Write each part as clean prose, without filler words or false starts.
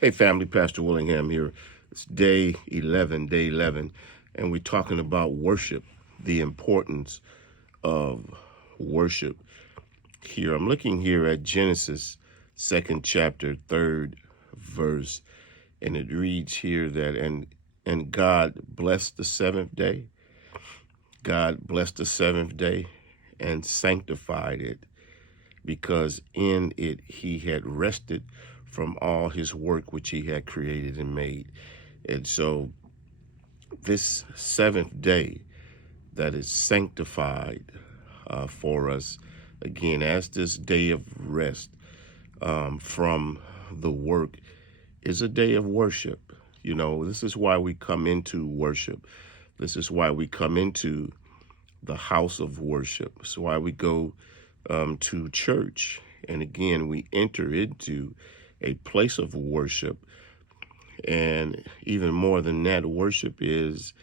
Hey family, Pastor Willingham here. It's day 11, and we're talking about worship, the importance of worship here. I'm looking here at Genesis 2nd chapter, 3rd verse, and it reads here that, and God blessed the seventh day. God blessed the seventh day and sanctified it, because in it he had rested from all his work which he had created and made. And so this seventh day that is sanctified for us, again, as this day of rest from the work, is a day of worship. You know, this is why we come into worship. This is why we come into the house of worship. It's why we go to church. And again, we enter into a place of worship. And even more than that, worship is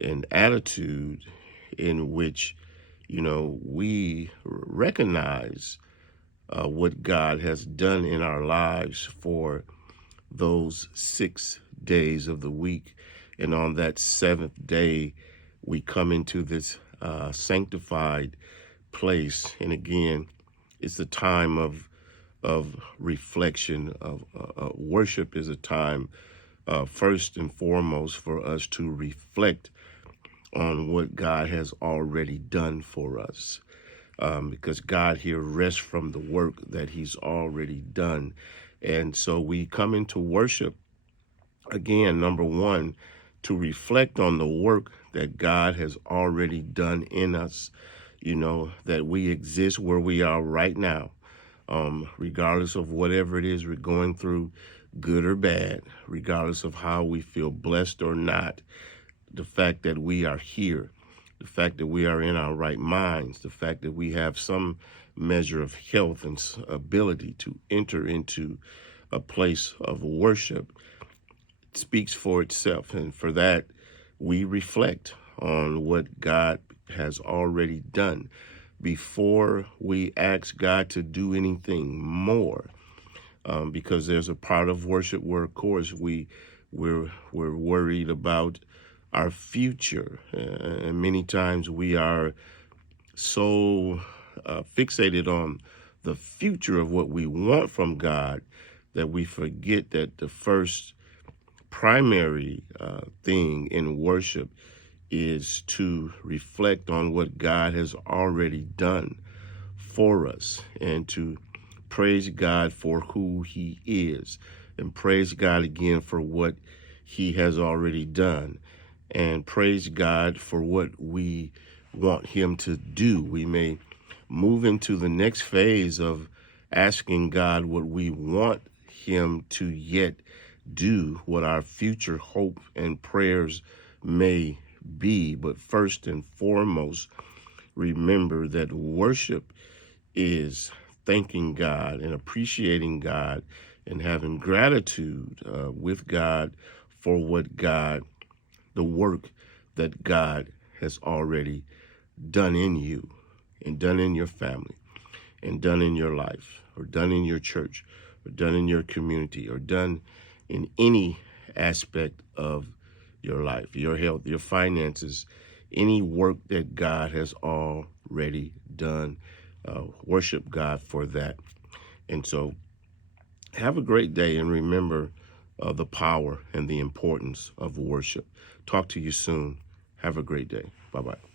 an attitude in which, we recognize what God has done in our lives for those 6 days of the week. And on that seventh day, we come into this sanctified place. And again, it's the time of reflection. Of worship is a time, first and foremost, for us to reflect on what God has already done for us. Because God here rests from the work that he's already done. And so we come into worship, again, number one, to reflect on the work that God has already done in us, that we exist where we are right now, regardless of whatever it is we're going through, good or bad, regardless of how we feel blessed or not, the fact that we are here, the fact that we are in our right minds, the fact that we have some measure of health and ability to enter into a place of worship speaks for itself. And for that, we reflect on what God has already done before we ask God to do anything more. Because there's a part of worship where, of course, we're worried about our future, and many times we are so fixated on the future of what we want from God that we forget that the first primary thing in worship is to reflect on what God has already done for us, and to praise God for who he is, and praise God again for what he has already done, and praise God for what we want him to do. We may move into the next phase of asking God what we want him to yet do, what our future hope and prayers may be. But first and foremost, remember that worship is thanking God and appreciating God and having gratitude with God for the work that God has already done in you, and done in your family, and done in your life, or done in your church, or done in your community, or done in any aspect of your life, your health, your finances, any work that God has already done. Worship God for that. And so have a great day, and remember the power and the importance of worship. Talk to you soon. Have a great day. Bye-bye.